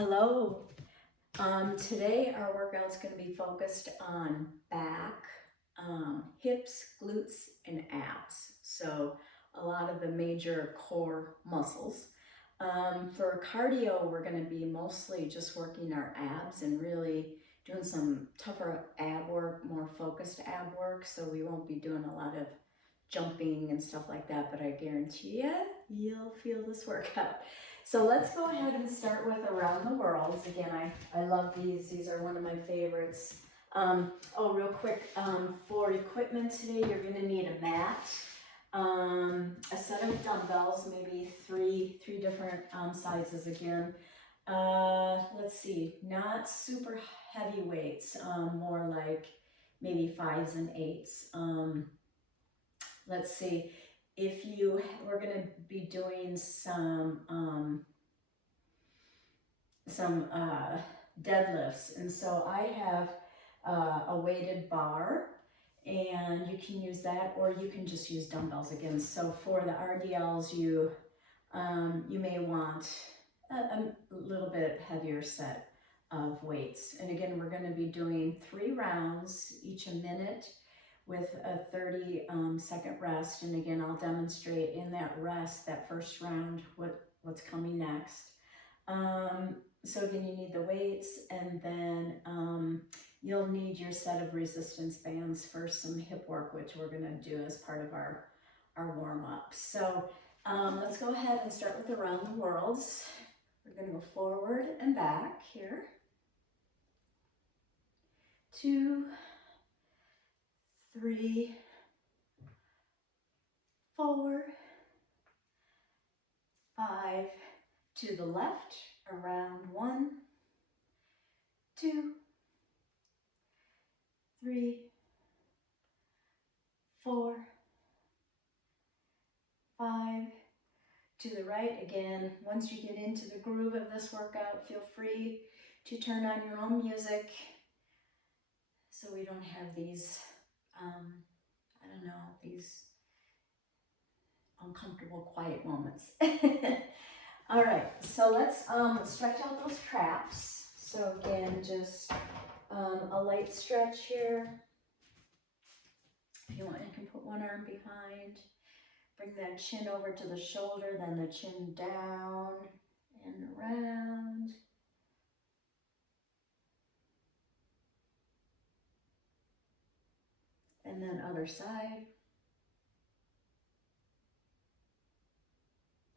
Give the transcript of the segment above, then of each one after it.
Hello. Today our workout's going to be focused on back, hips, glutes, and abs. So a lot of the major core muscles. For cardio, we're going to be mostly just working our abs and really doing some tougher ab work, more focused ab work. So we won't be doing a lot of jumping and stuff like that, but I guarantee you'll feel this workout. So let's go ahead and start with around the worlds. Again, I love these. These are one of my favorites. Real quick, for equipment today, you're gonna need a mat, a set of dumbbells, maybe three different sizes again. Let's see, not super heavy weights, more like maybe 5s and 8s. Let's see, we're going to be doing some deadlifts, and so I have a weighted bar, and you can use that, or you can just use dumbbells again. So for the RDLs, you may want a little bit heavier set of weights. And again, we're going to be doing 3 rounds, each a minute, with a 30-second rest. And again, I'll demonstrate in that rest, that first round, what's coming next. So again, you need the weights, and then you'll need your set of resistance bands for some hip work, which we're going to do as part of our warm-up. So let's go ahead and start with around the worlds. We're going to go forward and back here. 2, 3, 4, 5, to the left, around 1, 2, 3, 4, 5, to the right. Again, once you get into the groove of this workout, feel free to turn on your own music so we don't have these, these uncomfortable quiet moments. All right, so let's stretch out those traps. So again, just a light stretch here. If you want, you can put one arm behind. Bring that chin over to the shoulder, then the chin down and around. And then other side.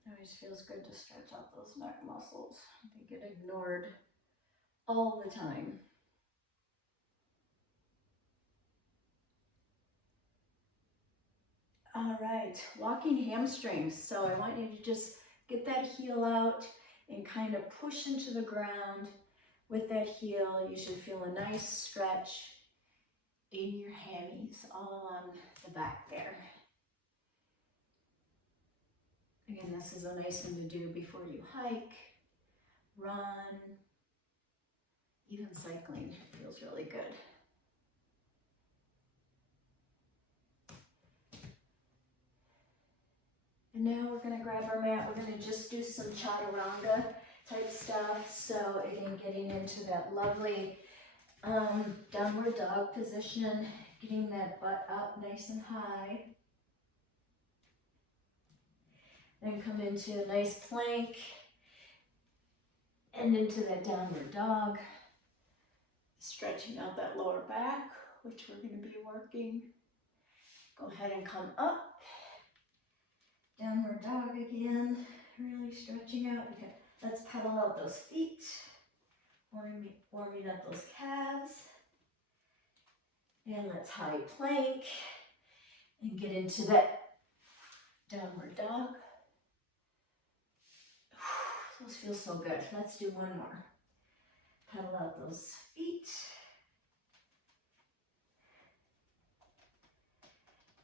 It always feels good to stretch out those neck muscles. They get ignored all the time. All right, walking hamstrings. So I want you to just get that heel out and kind of push into the ground with that heel. You should feel a nice stretch in your hammies all along the back there. Again, this is a nice one to do before you hike, run, even cycling feels really good. And now we're going to grab our mat. We're going to just do some chaturanga type stuff. So again, getting into that lovely downward dog position, getting that butt up nice and high. Then come into a nice plank and into that downward dog. Stretching out that lower back, which we're going to be working. Go ahead and come up. Downward dog again, really stretching out. Okay, let's pedal out those feet, warming up those calves. And let's high plank and get into that downward dog. Those feel so good. Let's do one more. Pedal out those feet.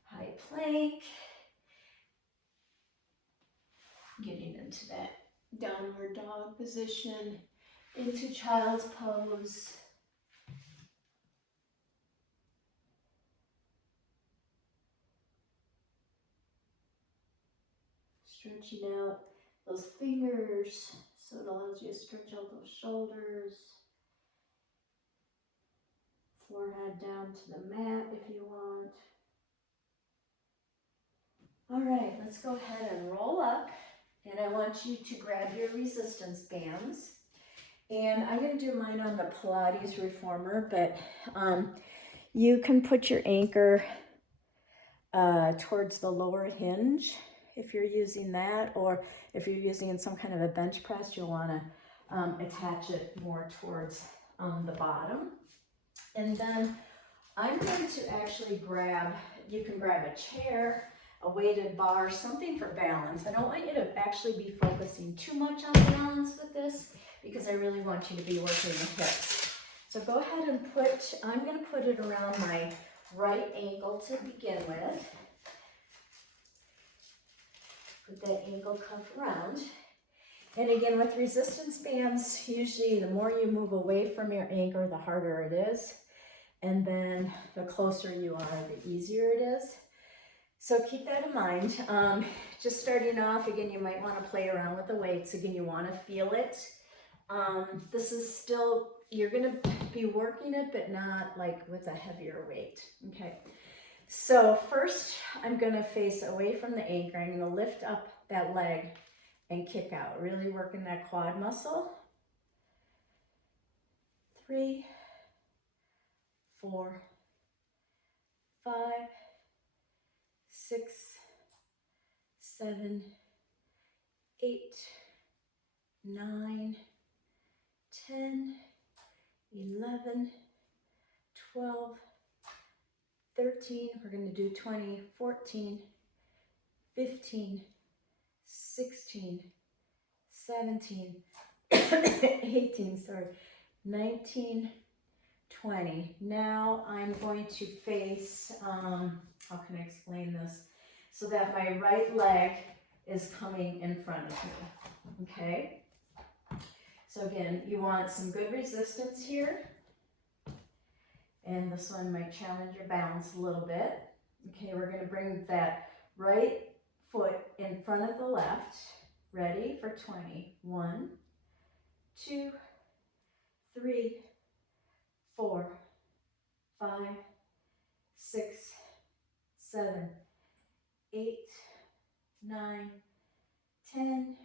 High plank. Getting into that downward dog position, into child's pose. Stretching out those fingers So it allows you to stretch out those shoulders, forehead down to the mat if you want. All right, let's go ahead and roll up. And I want you to grab your resistance bands. And I'm going to do mine on the Pilates reformer, but you can put your anchor towards the lower hinge if you're using that, or if you're using some kind of a bench press, you'll want to attach it more towards the bottom. And then I'm going to actually grab, you can grab a chair, a weighted bar, something for balance. I don't want you to actually be focusing too much on balance with this because I really want you to be working the hips. So go ahead and I'm going to put it around my right ankle to begin with. Put that ankle cuff around. And again, with resistance bands, usually the more you move away from your anchor, the harder it is. And then the closer you are, the easier it is. So keep that in mind. Just starting off, again, you might want to play around with the weights. Again, you want to feel it. This is still, you're going to be working it, but not like with a heavier weight. Okay. So first, I'm going to face away from the anchor. I'm going to lift up that leg and kick out, really working that quad muscle. 3, 4, 5, 6, 7, 8, 9, 10, 11, 12, 13, we're going to do 20, 14, 15, 16, 17, 18, sorry, 19, 20. Now I'm going to face, how can I explain this? So that my right leg is coming in front of me, okay? So again, you want some good resistance here. And this one might challenge your balance a little bit. Okay, we're going to bring that right foot in front of the left. Ready for 20. 1, 2, 3, 4, 5, 6, 7, 8, 9, 10,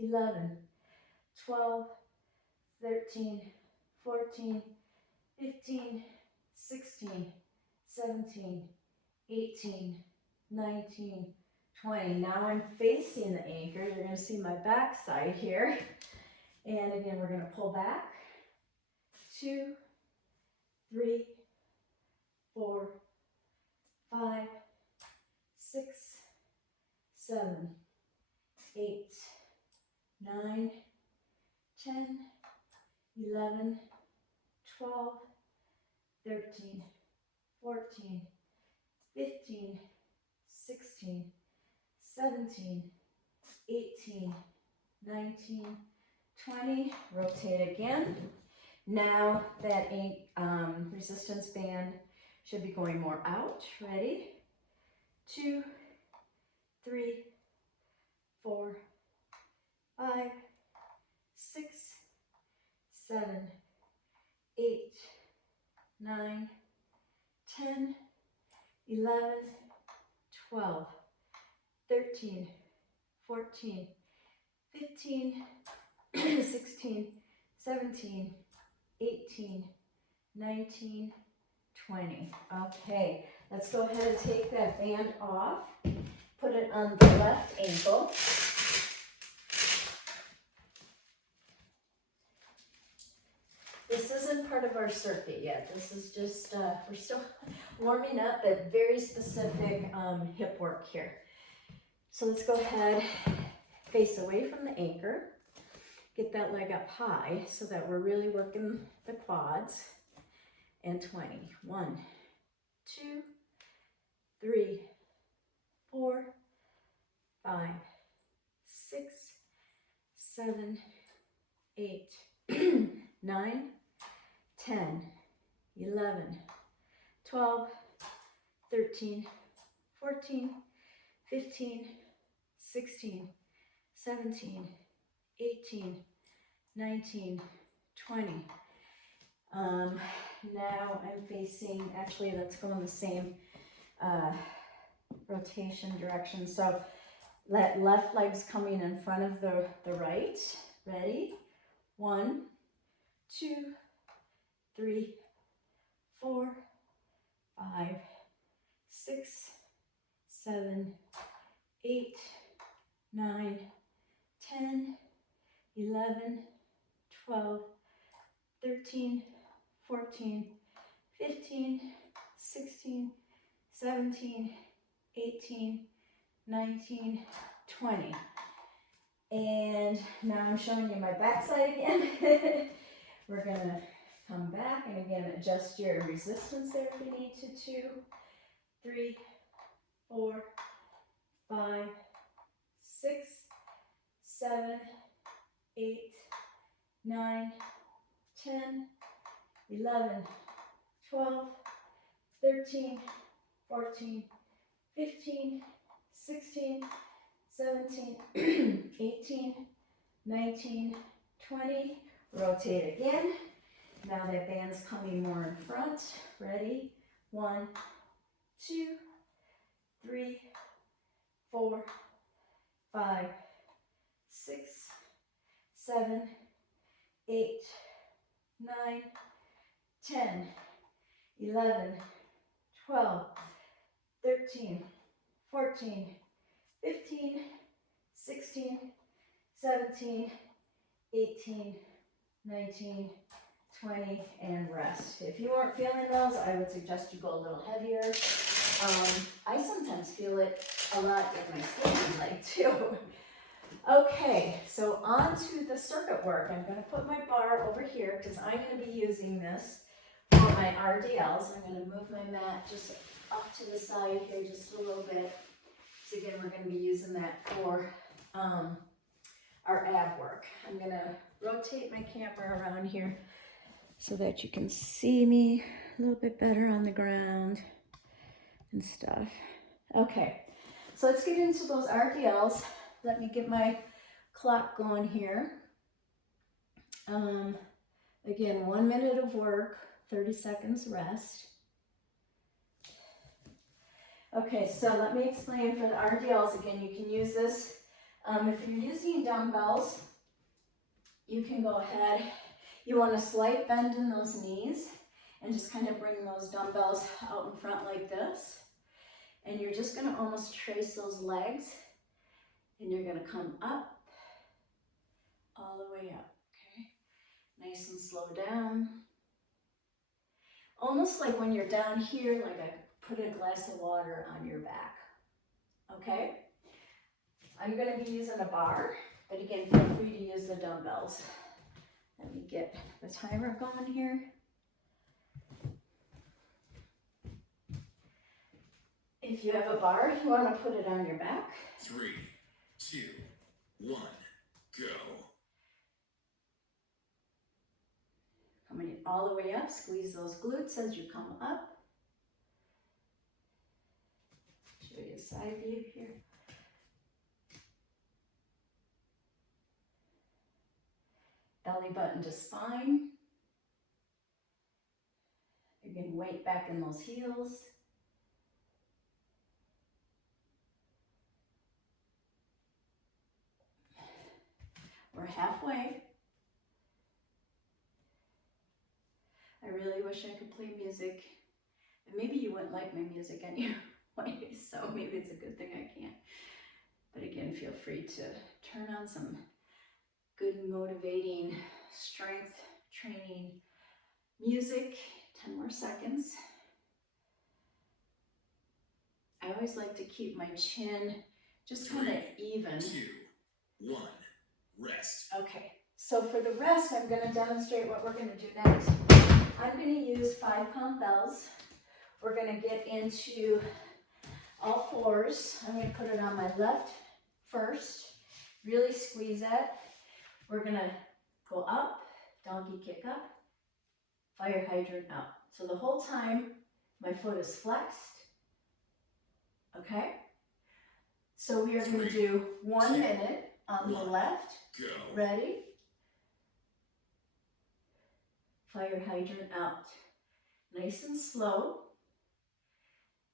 11, 12, 13, 14, 15, 16, 17, 18, 19, 20. Now I'm facing the anchor. You're going to see my back side here. And again, we're going to pull back. 2, 3, 4, 5, 6, 7, 8, 9, 10, 11, 12, 13, 14, 15, 16, 17, 18, 19, 20. Rotate again. Now that resistance band should be going more out. Ready? 2, 3, 4, 5, 6, 7, 8, 9, 10, 11, 12, 13, 14, 15, 16, 17, 18, 19, 20. Okay, let's go ahead and take that band off. Put it on the left ankle. This isn't part of our circuit yet. This is just, we're still warming up, but very specific hip work here. So let's go ahead, face away from the anchor. Get that leg up high so that we're really working the quads. And 20. 1, 2, 3, 4, 5, 6, 7, 8, 9, 10, 11, 12, 13, 14, 15, 16, 17, 18, 19, 20. Now I'm facing, actually let's go in the same rotation direction. So that left leg's coming in front of the right. Ready? 1, 2, 3, 4, 5, 6, 7, 8, 9, 10, 11, 12, 13, 14, 15, 16, 17, 18, 19, 20. And now I'm showing you my backside again. We're gonna come back and again adjust your resistance there if you need to. 2, 3, 4, 5, 6, 7, 8, 9, 10, 11, 12, 13, 14, 15, 16, 17, 18, 19, 20. Rotate again. Now that band's coming more in front. Ready? 1, 2, 3, 4, 5, 6, 7, 8, 9, 10, 11, 12, 13, 14, 15, 16, 17, 18, 19, 20, and rest. If you weren't feeling those, I would suggest you go a little heavier. I sometimes feel it a lot with my standing leg too. Okay, so on to the circuit work. I'm going to put my bar over here because I'm going to be using this for my RDLs. I'm going to move my mat just off to the side here just a little bit. So again, we're going to be using that for our ab work. I'm going to rotate my camera around here so that you can see me a little bit better on the ground and stuff. Okay, so let's get into those RDLs. Let me get my clock going here. Again, 1 minute of work, 30 seconds rest. Okay, so let me explain for the RDLs. Again, you can use this. If you're using dumbbells, you can go ahead. You want a slight bend in those knees and just kind of bring those dumbbells out in front like this. And you're just going to almost trace those legs and you're going to come up, all the way up, okay? Nice and slow down. Almost like when you're down here, like I put a glass of water on your back, okay? I'm going to be using a bar, but again, feel free to use the dumbbells. Let me get the timer going here. If you have a bar, you want to put it on your back. 3, 2, 1, go. Coming all the way up, squeeze those glutes as you come up. Show you a side view here. Belly button to spine. Again, weight back in those heels. We're halfway. I really wish I could play music. And maybe you wouldn't like my music anyway, so maybe it's a good thing I can't. But again, feel free to turn on some good motivating strength training music. 10 more seconds. I always like to keep my chin just kind of even. 2, 1, rest. Okay, so for the rest, I'm going to demonstrate what we're going to do next. I'm going to use 5-pound bells. We're going to get into all fours. I'm going to put it on my left first. Really squeeze it. We're going to go up, donkey kick up, fire hydrant up. So the whole time, my foot is flexed. Okay? So we are going to do 1 minute on the left. Go. Ready? fire hydrant out. Nice and slow.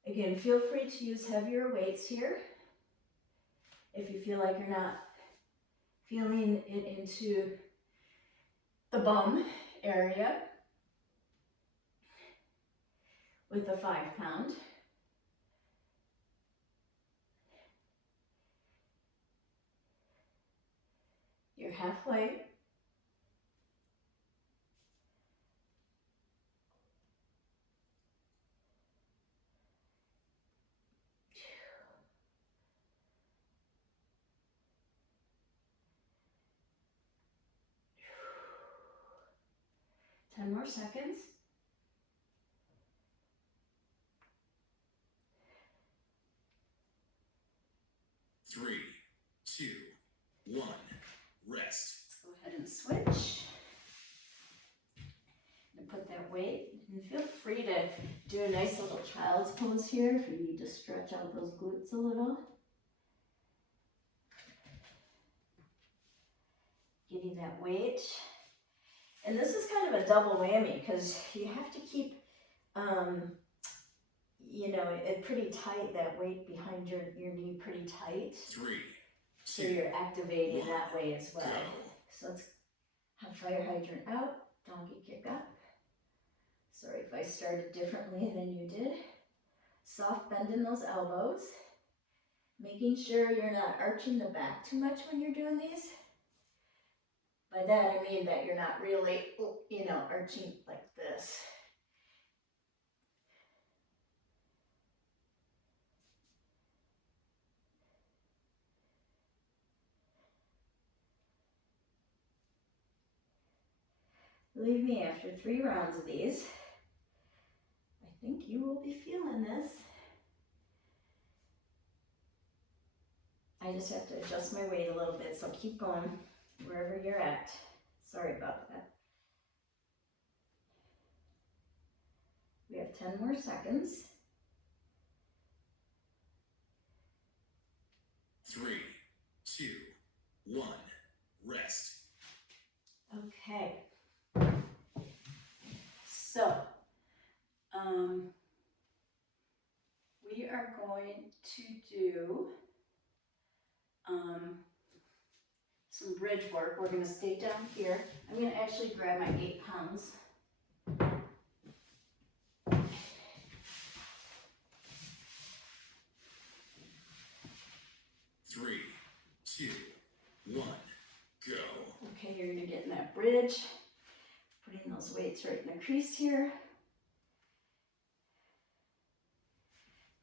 Again, feel free to use heavier weights here if you feel like you're not feeling it into the bum area with a 5-pound. You're halfway. Ten more seconds. Three, two, one. Rest. Let's go ahead and switch. And put that weight. And feel free to do a nice little child's pose here if you need to stretch out those glutes a little. Getting that weight. And this is kind of a double whammy because you have to keep, you know, it pretty tight, that weight behind your knee pretty tight. Three, So two, you're activating one, that way as well. go. So let's have fire hydrant out, donkey kick up. Sorry if I started differently than you did. Soft bend in those elbows. Making sure you're not arching the back too much when you're doing these. By that I mean that you're not really, you know, arching like this. Believe me, after 3 rounds of these, I think you will be feeling this. I just have to adjust my weight a little bit, so keep going wherever you're at. Sorry about that. We have 10 more seconds. 3, 2, 1. Rest. Okay. So, we are going to do some bridge work. We're going to stay down here. I'm going to actually grab my 8 pounds. Three, two, one, go. Okay, you're going to get in that bridge. Putting those weights right in the crease here.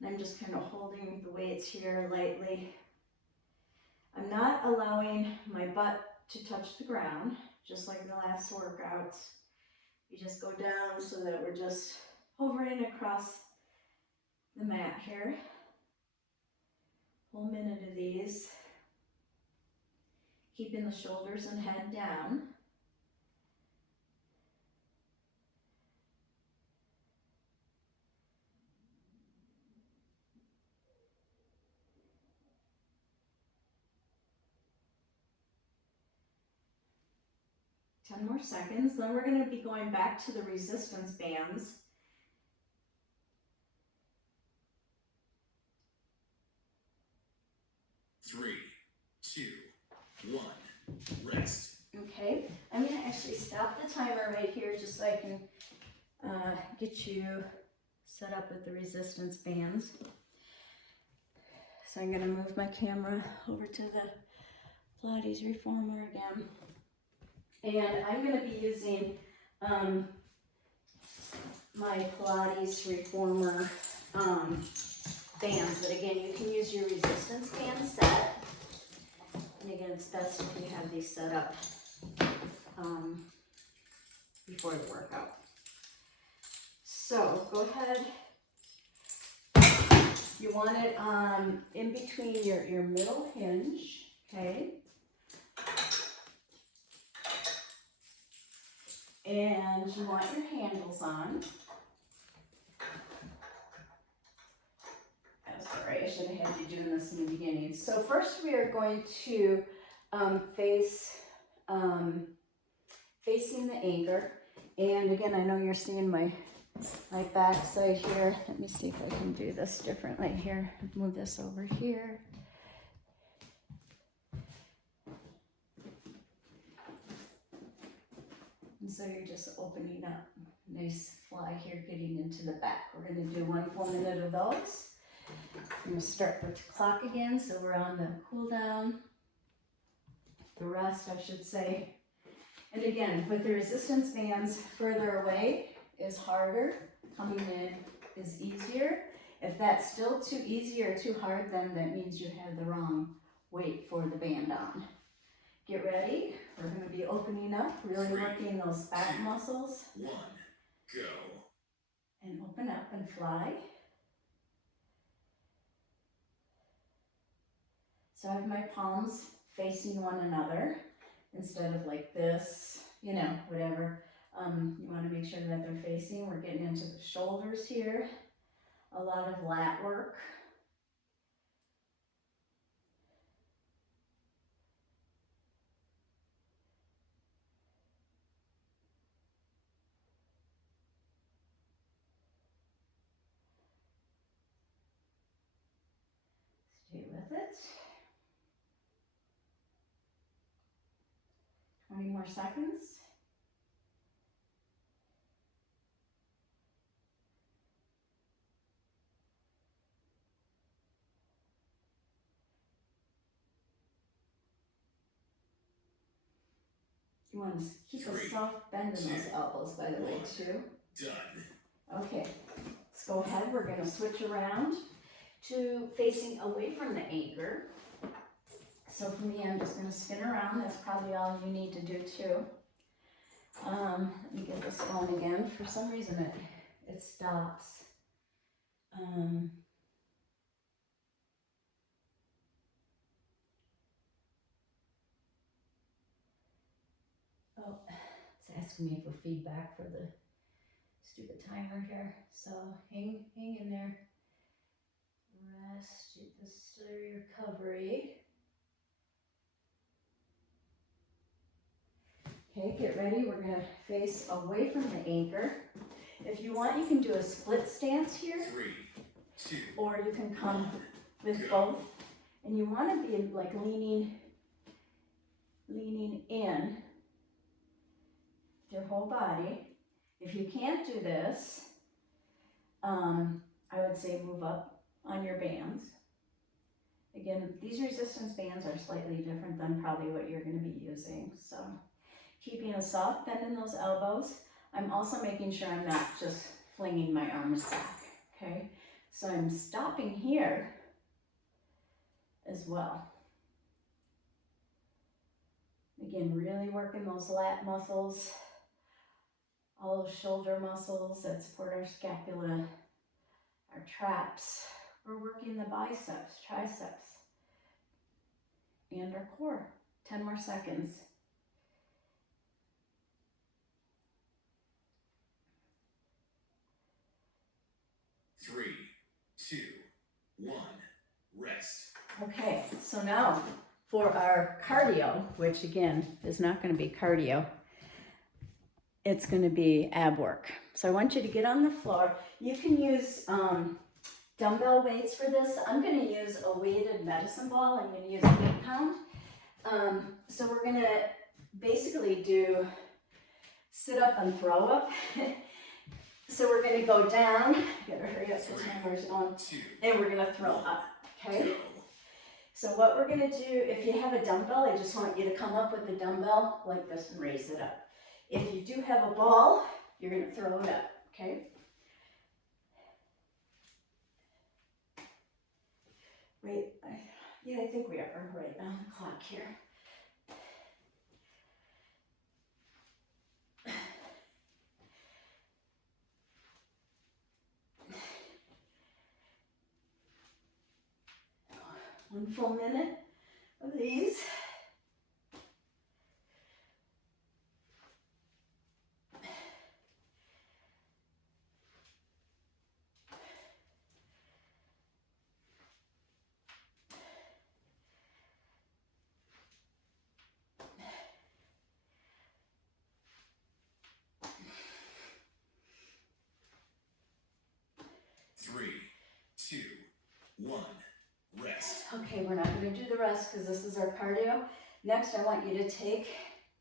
And I'm just kind of holding the weights here lightly. I'm not allowing my butt to touch the ground, just like the last workouts. You just go down so that we're just hovering across the mat here. Whole minute of these. Keeping the shoulders and head down. Ten more seconds. Then we're going to be going back to the resistance bands. Three, two, one. Rest. Okay, I'm going to actually stop the timer right here just so I can get you set up with the resistance bands. So I'm going to move my camera over to the Pilates reformer again. And I'm going to be using my Pilates reformer bands. But again, you can use your resistance band set. And again, it's best if you have these set up before the workout. So go ahead. You want it in between your middle hinge, okay? And you want your handles on. I'm sorry, I should have had you doing this in the beginning. So first we are going to facing the anchor. And again, I know you're seeing my back side here. Let me see if I can do this differently here. Move this over here. And so you're just opening up. Nice fly here getting into the back. We're going to do 1 full minute of those. I'm going to start the clock again, so we're on the cool down. The rest, I should say. And again, with the resistance bands, further away is harder. Coming in is easier. If that's still too easy or too hard, then that means you have the wrong weight for the band on. Get ready. We're going to be opening up, really working those back muscles. 1, go. And open up and fly. So I have my palms facing one another instead of like this, you know, whatever. You want to make sure that they're facing. We're getting into the shoulders here. A lot of lat work. Stay with it. 20 more seconds. You want to keep a soft bend in those elbows, by the way, too. Done. Okay, let's go ahead. We're going to switch around to facing away from the anchor. So for me, I'm just going to spin around. That's probably all you need to do too. Let me get this going again. For some reason, it stops. Oh, it's asking me for feedback for the stupid timer here. So hang in there. Rest. This is still your recovery. Okay, get ready. We're going to face away from the anchor. If you want, you can do a split stance here. 3, 2, or you can come with both. And you want to be like leaning in your whole body. If you can't do this, I would say move up on your bands. Again, these resistance bands are slightly different than probably what you're going to be using. So keeping a soft bend in those elbows. I'm also making sure I'm not just flinging my arms back, okay? So I'm stopping here as well. Again, really working those lat muscles, all those shoulder muscles that support our scapula, our traps. We're working the biceps, triceps, and our core. 10 more seconds. Three, two, one, rest. Okay, so now for our cardio, which again is not going to be cardio, it's going to be ab work. So I want you to get on the floor. You can use dumbbell weights for this. I'm going to use a weighted medicine ball. I'm going to use an 8 pound. So we're going to basically do sit up and throw up. So we're going to go down. Gotta hurry up because my hair's on. And we're going to throw up. Okay. So what we're going to do, if you have a dumbbell, I just want you to come up with the dumbbell like this and raise it up. If you do have a ball, you're going to throw it up. Okay. Wait, I think we are right on the clock here. One full minute of these. Okay, we're not going to do the rest because this is our cardio. Next, I want you to take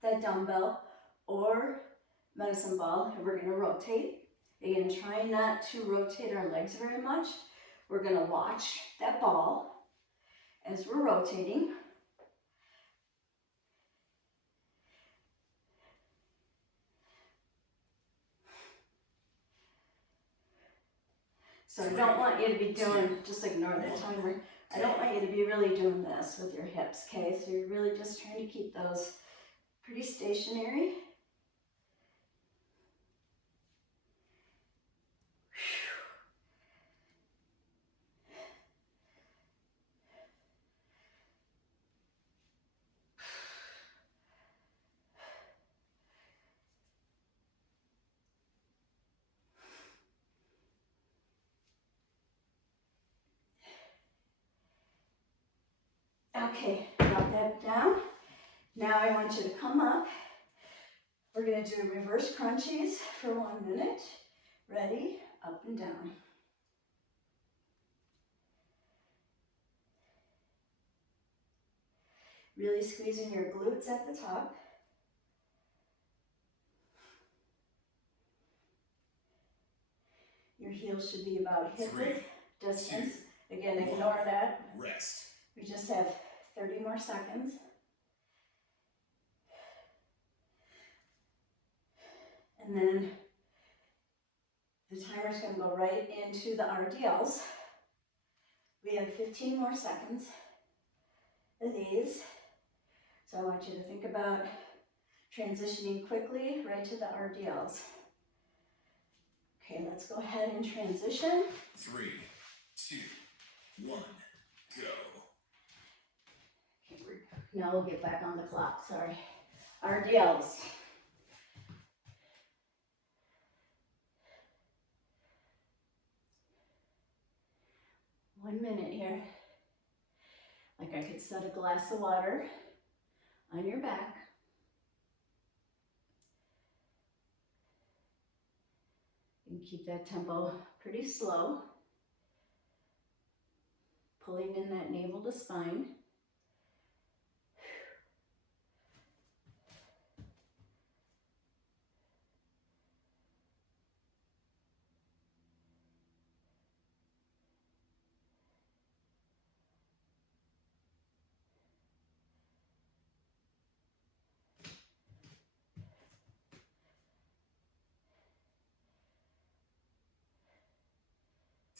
that dumbbell or medicine ball and we're going to rotate. Again, try not to rotate our legs very much. We're going to watch that ball as we're rotating. So I don't want you to be doing, just ignore that timer. I don't want you to be really doing this with your hips, okay? So you're really just trying to keep those pretty stationary. Okay, drop that down. Now I want you to come up. We're going to do reverse crunchies for 1 minute. Ready? Up and down. Really squeezing your glutes at the top. Your heels should be about hip width distance. Again, ignore that. Rest. We just have 30 more seconds. And then the timer's going to go right into the RDLs. We have 15 more seconds of these. So I want you to think about transitioning quickly right to the RDLs. Okay, let's go ahead and transition. 3, 2, 1, go. Okay, now we'll get back on the clock, sorry. RDLs. One minute here. Like I could set a glass of water on your back. And keep that tempo pretty slow. Pulling in that navel to spine.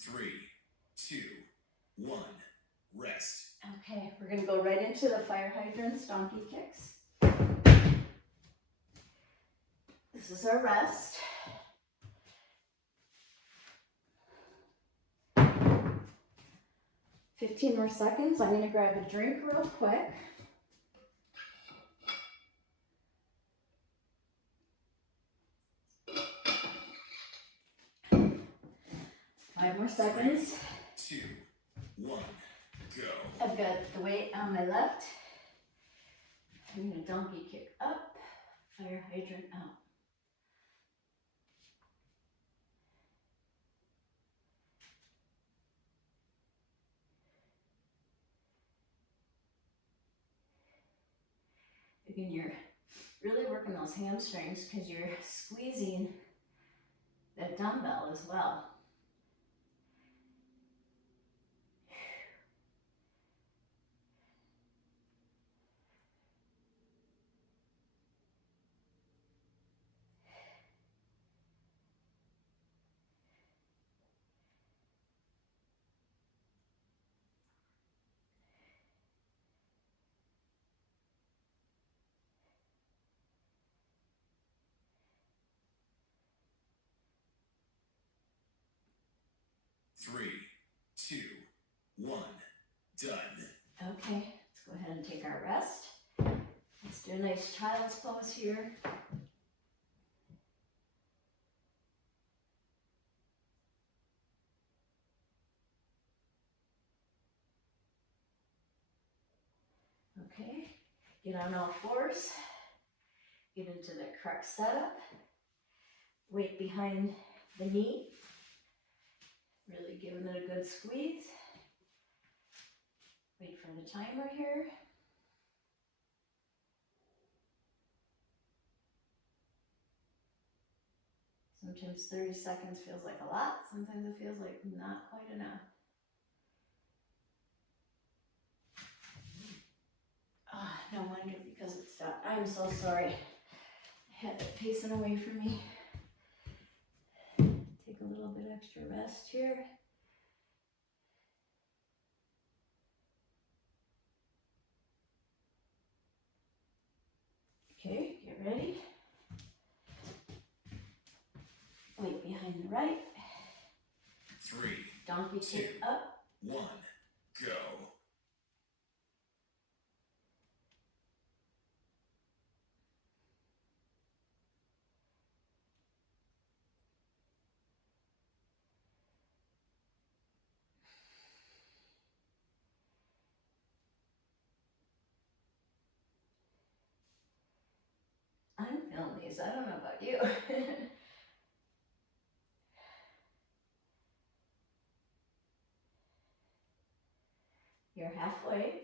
Three, two, one, rest. Okay, we're gonna go right into the fire hydrants, donkey kicks. This is our rest. "15 more seconds. I'm gonna grab a drink real quick. Five more seconds. 3, 2, 1, go. I've got the weight on my left. I'm gonna donkey kick up, fire hydrant out. Again, you're really working those hamstrings because you're squeezing that dumbbell as well. Three, two, one, done. Okay, let's go ahead and take our rest. Let's do a nice child's pose here. Okay, get on all fours. Get into the correct setup. Weight behind the knee. Really giving it a good squeeze. Wait for the timer here. Sometimes 30 seconds feels like a lot, sometimes it feels like not quite enough. Ah, no wonder, because it stopped. I'm so sorry. I had it pacing away from me. Take a little bit extra rest here. Okay, get ready. Weight behind the right. 3, Donkey kick up. 1, go. I'm feeling these. I don't know about you. You're halfway.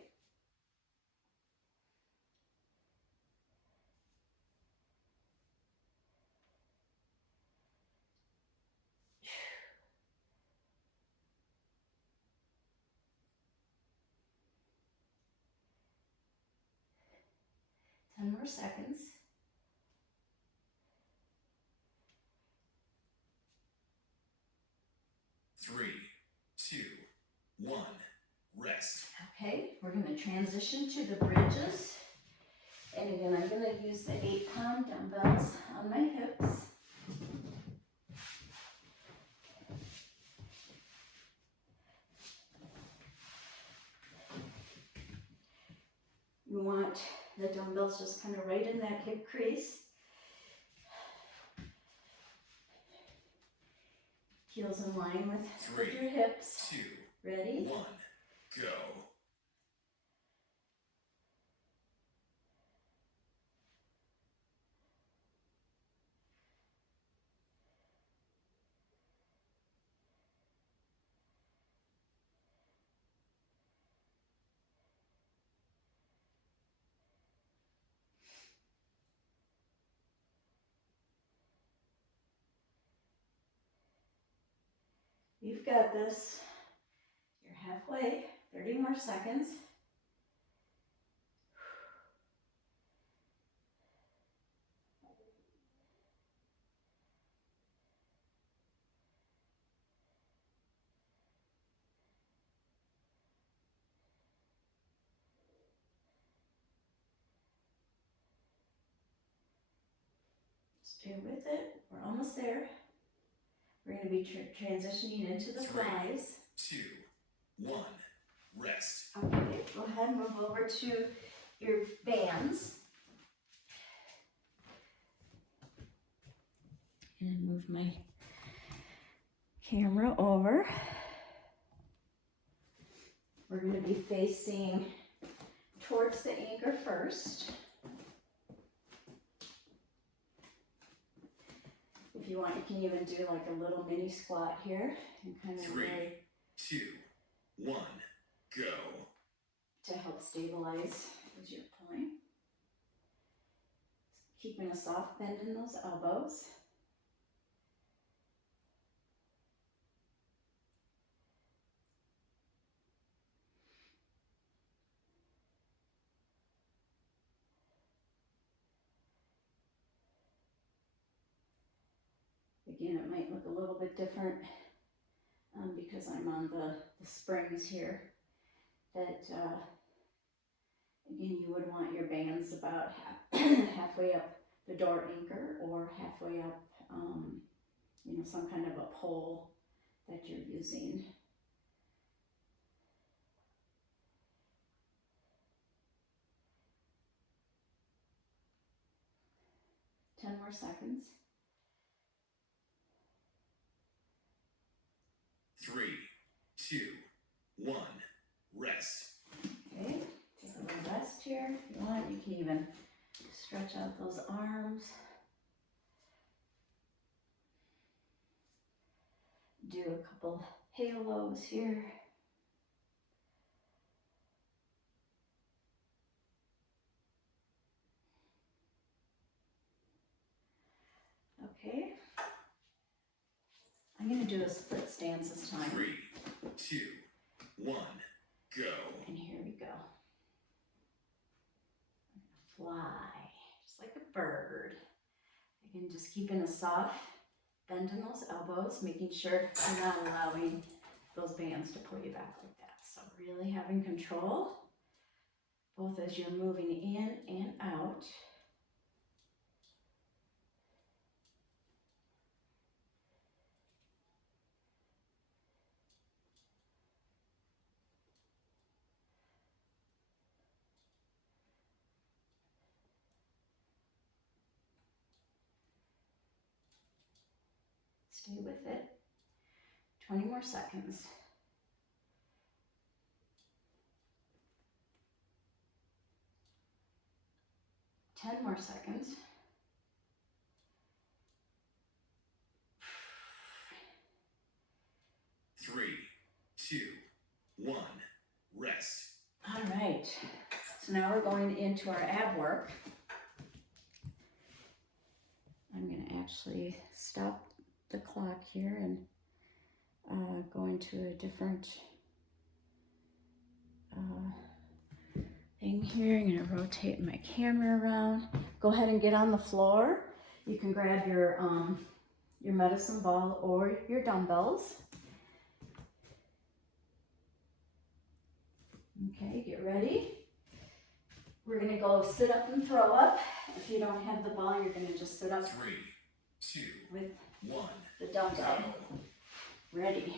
Ten more seconds. 3, 2, 1, rest. Okay, we're going to transition to the bridges. And again, I'm going to use the 8-pound dumbbells on my hips. You want the dumbbells just kind of right in that hip crease. Heels in line with 3, your hips. 2, Ready? 1, go. You've got this. You're halfway. 30 more seconds. Stay with it. We're almost there. We're going to be transitioning into the 3, flies. 2, 1, rest. Okay, go ahead and move over to your bands. And move my camera over. We're going to be facing towards the anchor first. If you want, you can even do like a little mini squat here and kind of 3, 2, 1, go. to help stabilize as you're pulling. Keeping a soft bend in those elbows. Again, it might look a little bit different because I'm on the springs here. But again, you would want your bands about halfway up the door anchor or halfway up, some kind of a pole that you're using. Ten more seconds. 3, 2, 1, rest. Okay, take a little rest here. If you want, you can even stretch out those arms. Do a couple halos here. I'm gonna do a split stance this time. 3, 2, 1, go. And here we go. Fly, just like a bird. Again, just keeping a soft bend in those elbows, making sure you're not allowing those bands to pull you back like that. So really having control, both as you're moving in and out. Stay with it. 20 more seconds. Ten more seconds. Three, two, one, rest. All right, so now we're going into our ab work. I'm gonna actually stop the clock here and go into a different thing here. I'm gonna rotate my camera around. Go ahead and get on the floor. You can grab your medicine ball or your dumbbells. Okay, get ready. We're gonna go sit up and throw up. If you don't have the ball, you're gonna just sit up 3, 2, with 1, the dumbbell. go. Ready.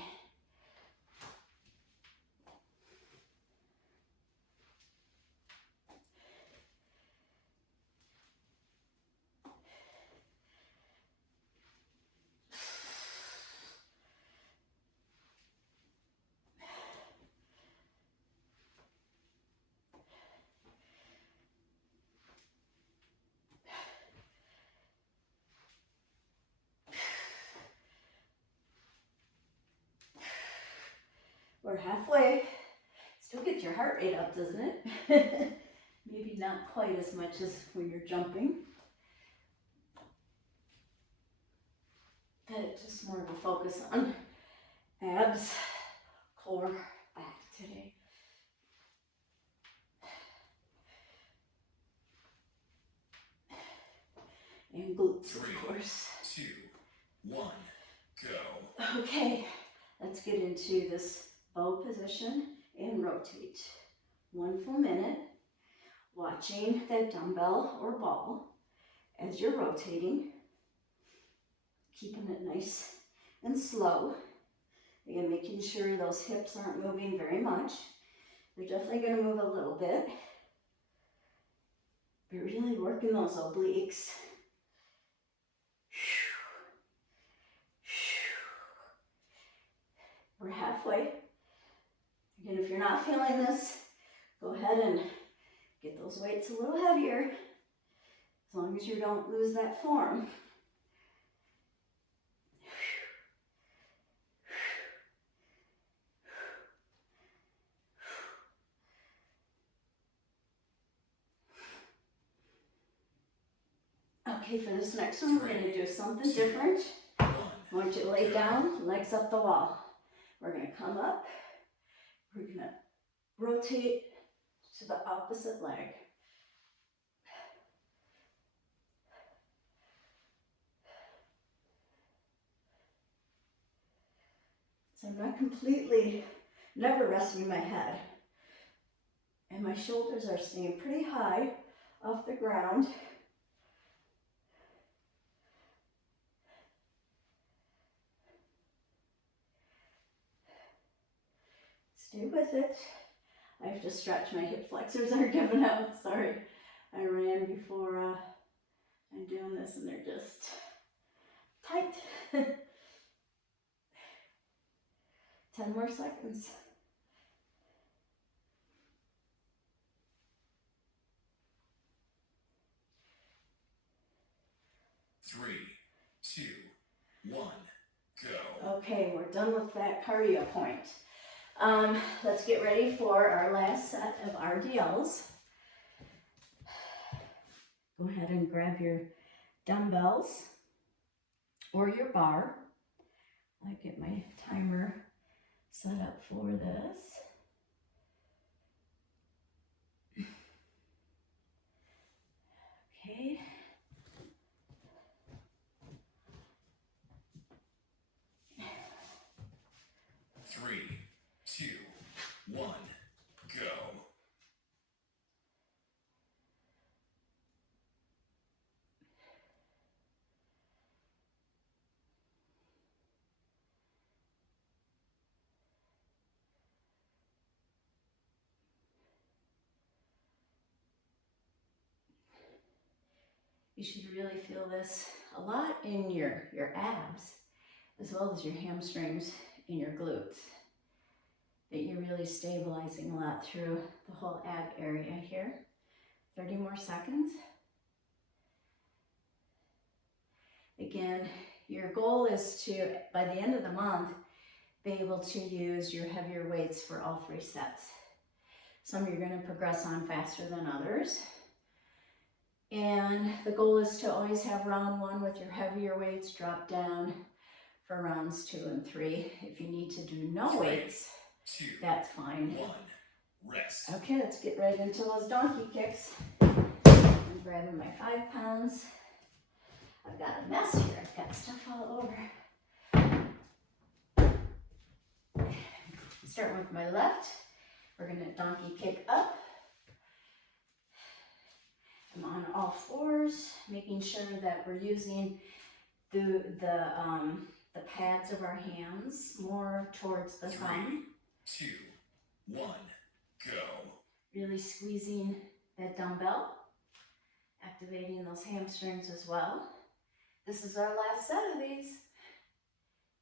We're halfway. Still gets your heart rate up, doesn't it? Maybe not quite as much as when you're jumping. But it's just more of a focus on abs, core, back today. And glutes, 3, of course. 2, 1, go. Okay, let's get into this bow position and rotate. 1 full minute, watching that dumbbell or ball as you're rotating, keeping it nice and slow. Again, making sure those hips aren't moving very much. They're definitely going to move a little bit, but really working those obliques. We're halfway. Again, if you're not feeling this, go ahead and get those weights a little heavier, as long as you don't lose that form. Okay, for this next one, we're going to do something different. I want you to lay down, legs up the wall. We're going to come up. We're going to rotate to the opposite leg. So I'm not completely, never resting my head. And my shoulders are staying pretty high off the ground. Stay with it. I have to stretch, my hip flexors are giving out. Sorry, I ran before I'm doing this and they're just tight. 10 more seconds. Three, two, one, go. Okay, we're done with that cardio point. Let's get ready for our last set of RDLs. Go ahead and grab your dumbbells or your bar. I get my timer set up for this. Okay. Three, two, one, go. You should really feel this a lot in your abs, as well as your hamstrings and your glutes. That you're really stabilizing a lot through the whole ab area here. 30 more seconds. Again, your goal is to, by the end of the month, be able to use your heavier weights for all 3 sets. Some you're going to progress on faster than others. And the goal is to always have round 1 with your heavier weights, drop down for rounds 2 and 3. If you need to do no weights, that's fine. 1, rest. Okay, let's get right into those donkey kicks. I'm grabbing my 5 pounds. I've got a mess here. I've got stuff all over. Starting with my left, we're going to donkey kick up. I'm on all 4s, making sure that we're using the pads of our hands more towards the thumb. 3, 2, 1, go. Really squeezing that dumbbell, activating those hamstrings as well. This is our last set of these.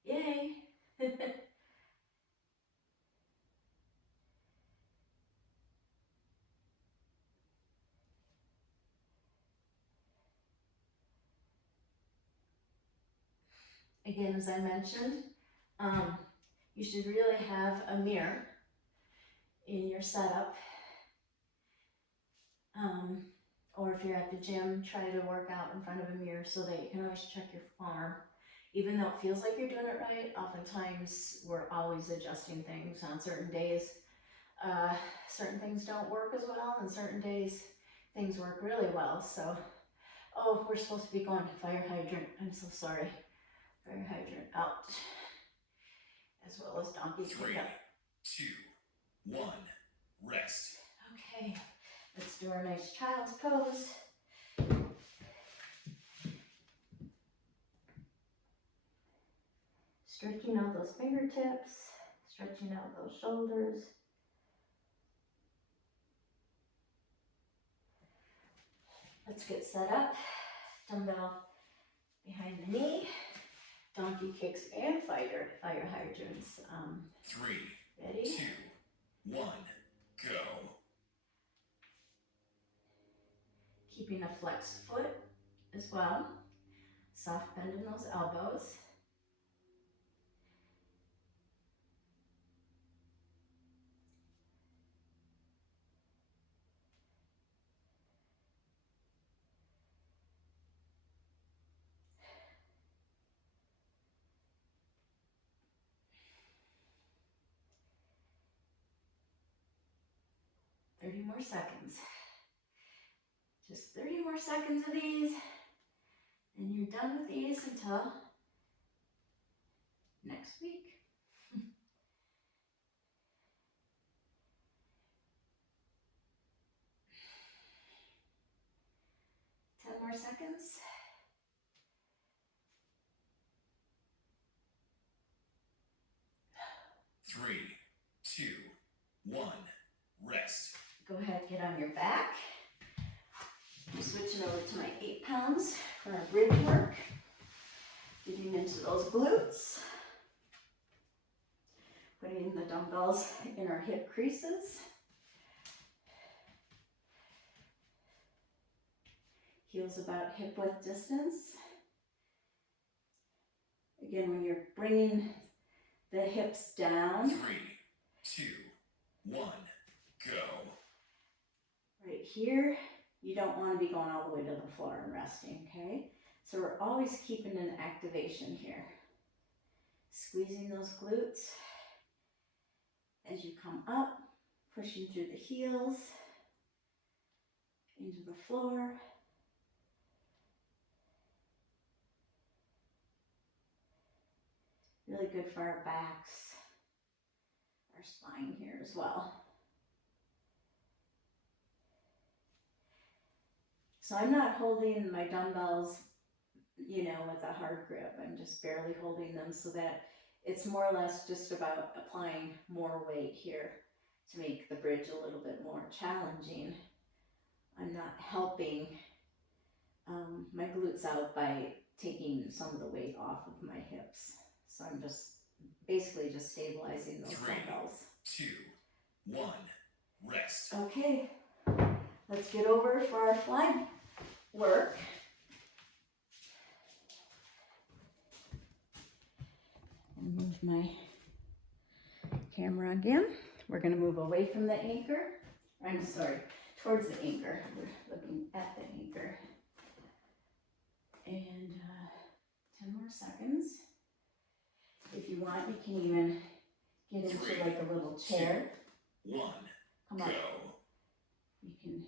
Yay! Again, as I mentioned, you should really have a mirror in your setup. Or if you're at the gym, try to work out in front of a mirror so that you can always check your form. Even though it feels like you're doing it right, oftentimes we're always adjusting things. On certain days, certain things don't work as well, and certain days things work really well. So, oh, we're supposed to be going to fire hydrant. I'm so sorry. Fire hydrant out. As well as donkey 3, kick up. 2, 1, rest. Okay, let's do our nice child's pose. Stretching out those fingertips, stretching out those shoulders. Let's get set up. Dumbbell behind the knee. Donkey kicks and fire hydrants. 3, Ready? 2, 1, go. Keeping a flexed foot as well. Soft bend in those elbows. Thirty more seconds. Just 30 more seconds of these, and you're done with these until next week. 10 more seconds. Three, two, one, rest. Go ahead, get on your back. I'm switching over to my 8 pounds for our bridge work. Getting into those glutes. Putting the dumbbells in our hip creases. Heels about hip width distance. Again, when you're bringing the hips down. 3, 2, 1, go. Right here, you don't want to be going all the way to the floor and resting, okay? So we're always keeping an activation here. Squeezing those glutes as you come up, pushing through the heels into the floor. Really good for our backs, our spine here as well. So I'm not holding my dumbbells, you know, with a hard grip. I'm just barely holding them so that it's more or less just about applying more weight here to make the bridge a little bit more challenging. I'm not helping my glutes out by taking some of the weight off of my hips. So I'm just basically just stabilizing those 3, dumbbells. 2, 1, rest. Okay, let's get over for our fly work. And move my camera again. We're going to move away from the anchor. I'm sorry, towards the anchor. We're looking at the anchor. And 10 more seconds. If you want, you can even get into 3, like a little chair. 2, 1, Come go. up. You can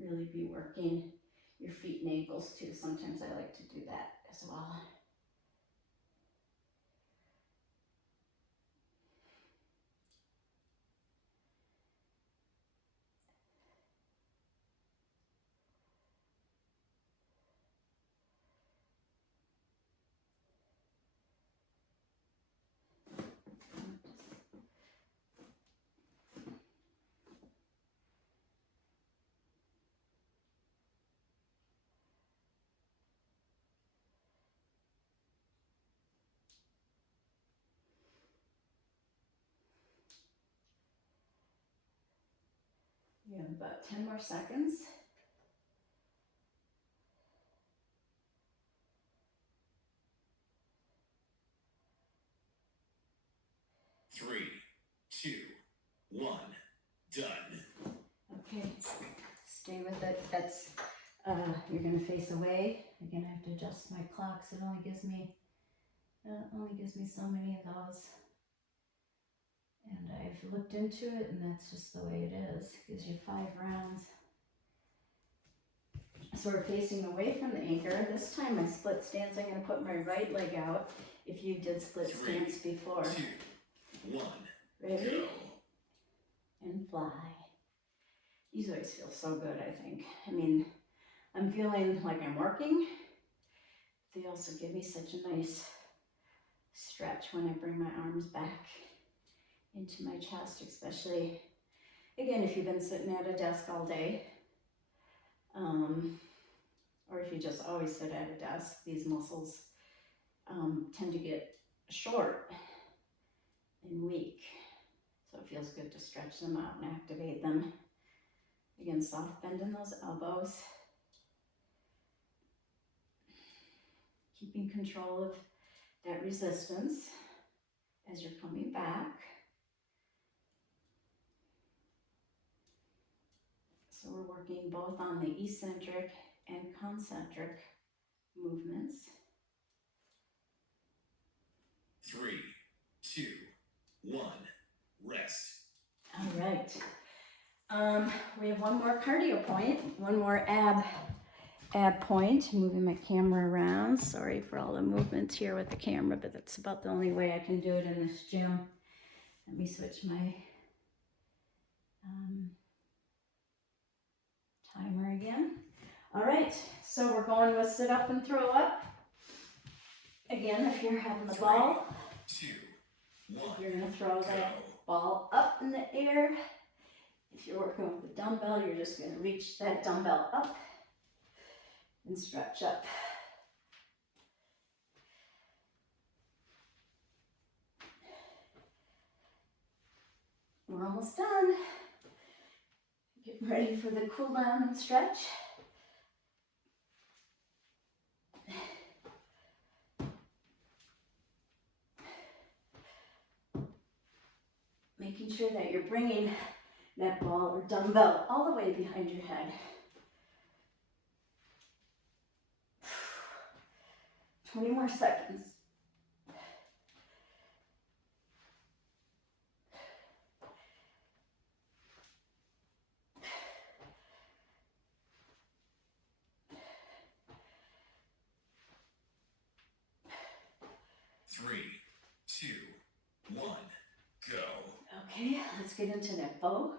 really be working your feet and ankles too. Sometimes I like to do that as well. You have about 10 more seconds. Three, two, one, done. Okay, stay with it. That's, you're gonna face away. Again, I have to adjust my clocks. It only gives me so many of those. And I've looked into it, and that's just the way it is. It gives you 5 rounds. So we're facing away from the anchor. This time my split stance, I'm gonna put my right leg out. If you did split 3, stance before. 2, 1, Ready? go. And fly. These always feel so good, I think. I mean, I'm feeling like I'm working. They also give me such a nice stretch when I bring my arms back into my chest, especially, again, if you've been sitting at a desk all day, or if you just always sit at a desk, these muscles tend to get short and weak. So it feels good to stretch them out and activate them. Again, soft bend in those elbows. Keeping control of that resistance as you're coming back. So we're working both on the eccentric and concentric movements. 3, 2, 1, rest. All right. We have one more cardio point, one more ab point. Moving my camera around. Sorry for all the movements here with the camera, but that's about the only way I can do it in this gym. Let me switch my timer again. All right, so we're going with sit up and throw up. Again, if you're having the 3, ball, 2, 1, you're gonna throw go. that ball up in the air. If you're working with the dumbbell, you're just gonna reach that dumbbell up and stretch up. We're almost done. Get ready for the cool down and stretch. Making sure that you're bringing that ball or dumbbell all the way behind your head. 20 more seconds. Let's get into neck bow.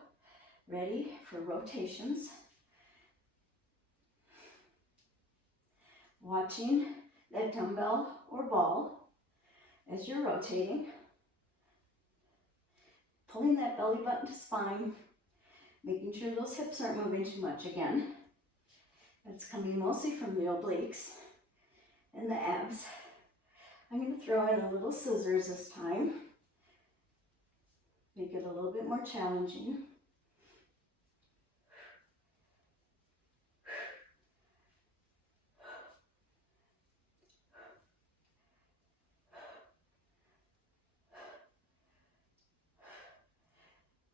Ready for rotations. Watching that dumbbell or ball as you're rotating. Pulling that belly button to spine. Making sure those hips aren't moving too much again. That's coming mostly from the obliques and the abs. I'm going to throw in a little scissors this time. Make it a little bit more challenging.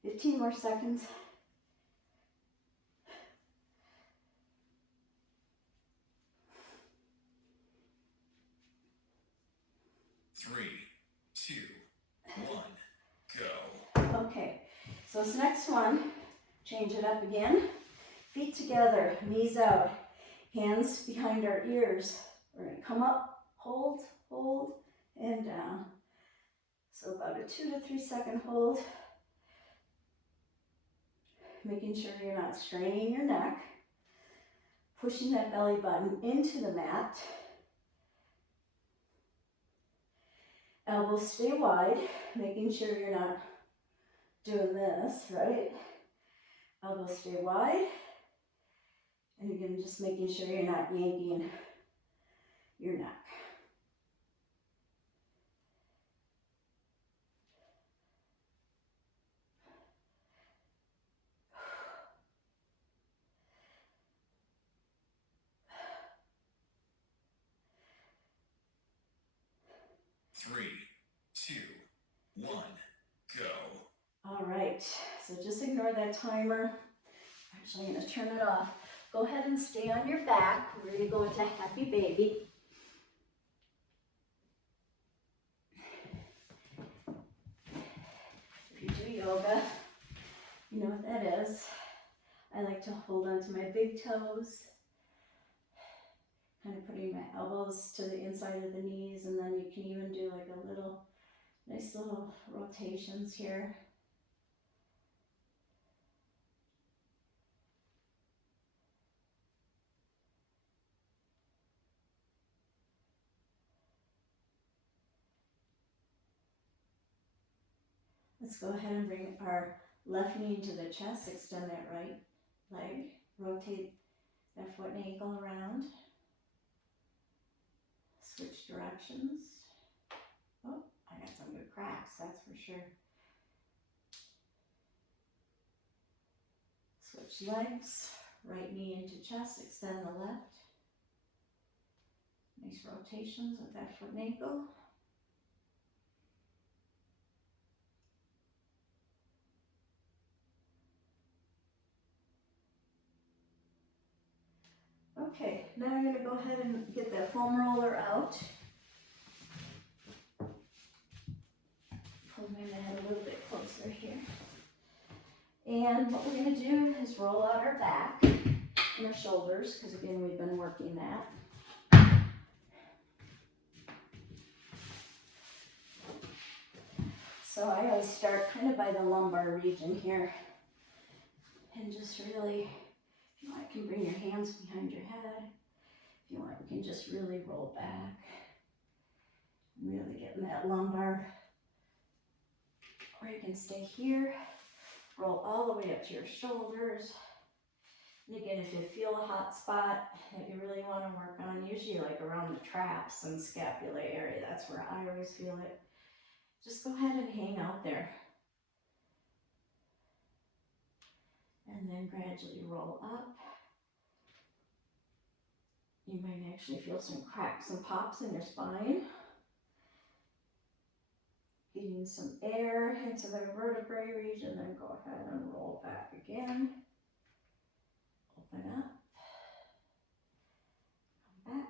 $15 more seconds. 3, 2, 1, go. Okay, so this next one, change it up again. Feet together, knees out, hands behind our ears. We're going to come up, hold, hold, and down. So about a 2 to 3 second hold. Making sure you're not straining your neck. Pushing that belly button into the mat. Elbows stay wide, making sure you're not doing this, right? Elbows stay wide. And again, just making sure you're not yanking your neck. Three, two, one, go. All right, so just ignore that timer. Actually, I'm going to turn it off. Go ahead and stay on your back. We're going to go into happy baby. If you do yoga, you know what that is. I like to hold onto my big toes, kind of putting my elbows to the inside of the knees, and then you can even do like a little, nice little rotations here. Let's go ahead and bring our left knee into the chest, extend that right leg, rotate that foot and ankle around, switch directions. Oh, I got some good cracks, that's for sure. Switch legs, right knee into chest, extend the left. Nice rotations with that foot and ankle. Okay, now I'm going to go ahead and get that foam roller out. Pull my head a little bit closer here. And what we're going to do is roll out our back and our shoulders, because again, we've been working that. So I always start kind of by the lumbar region here. And just really, if you want, you can bring your hands behind your head. If you want, you can just really roll back. Really getting that lumbar. Or you can stay here, roll all the way up to your shoulders. And again, if you feel a hot spot that you really want to work on, usually like around the traps and scapula area, that's where I always feel it. Just go ahead and hang out there. And then gradually roll up. You might actually feel some cracks and pops in your spine. Getting some air into the vertebrae region, then go ahead and roll back again. Open up. Come back.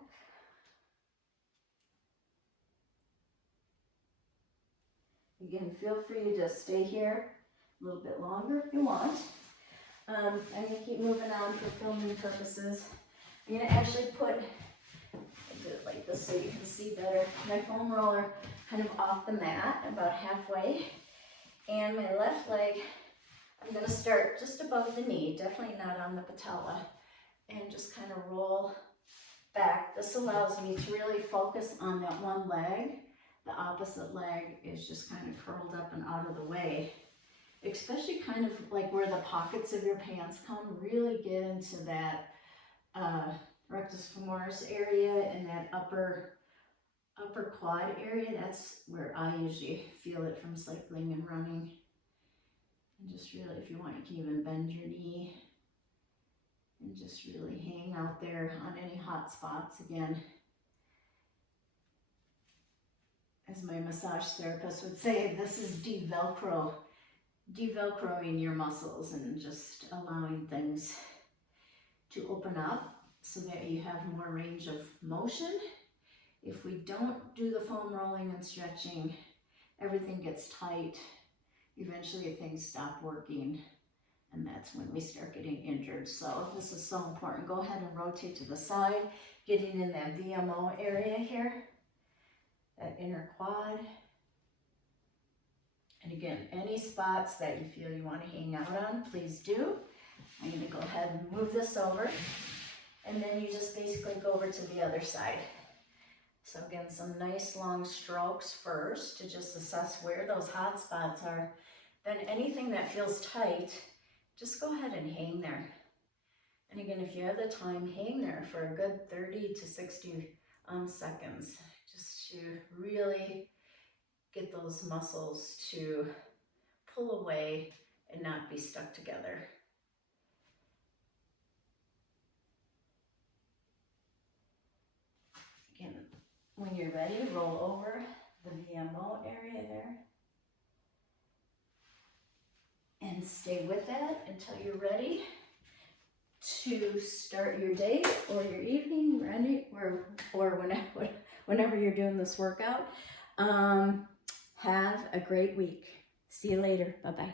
Again, feel free to stay here a little bit longer if you want. I'm going to keep moving on for filming purposes. I'm going to actually put, do it like this so you can see better, my foam roller kind of off the mat, about halfway. And my left leg, I'm gonna start just above the knee, definitely not on the patella, and just kind of roll back. This allows me to really focus on that one leg. The opposite leg is just kind of curled up and out of the way. Especially kind of like where the pockets of your pants come, really get into that rectus femoris area and that upper quad area. That's where I usually feel it from cycling and running. And just really, if you want, you can even bend your knee and just really hang out there on any hot spots. Again, as my massage therapist would say, this is develcroing your muscles and just allowing things to open up so that you have more range of motion. If we don't do the foam rolling and stretching, everything gets tight. Eventually things stop working, and that's when we start getting injured. So this is so important. Go ahead and rotate to the side, getting in that VMO area here, that inner quad. And again, any spots that you feel you want to hang out on, please do. I'm going to go ahead and move this over, and then you just basically go over to the other side. So again, some nice long strokes first to just assess where those hot spots are. Then anything that feels tight, just go ahead and hang there. And again, if you have the time, hang there for a good 30 to 60 seconds, just to really get those muscles to pull away and not be stuck together. Again, when you're ready, roll over the VMO area there. And stay with that until you're ready to start your day or your evening, ready, or whenever you're doing this workout. Have a great week. See you later. Bye-bye.